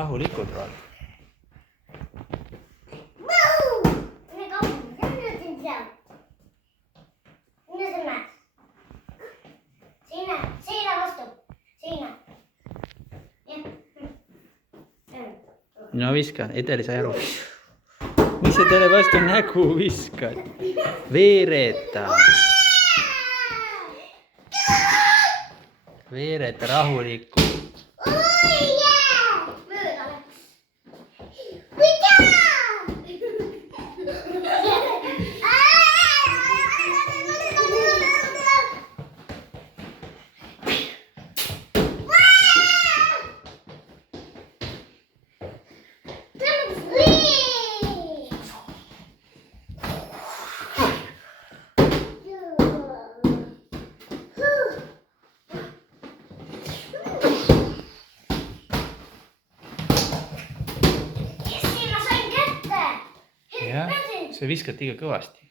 rahulikult vaata. Seina vastu. Seina. No viska, Edel sai aru. Miks sa talle vastu nägu viskad? Veereta. Veereta rahulikku. Mööda läks. Jah, sa viskad liiga kõvasti.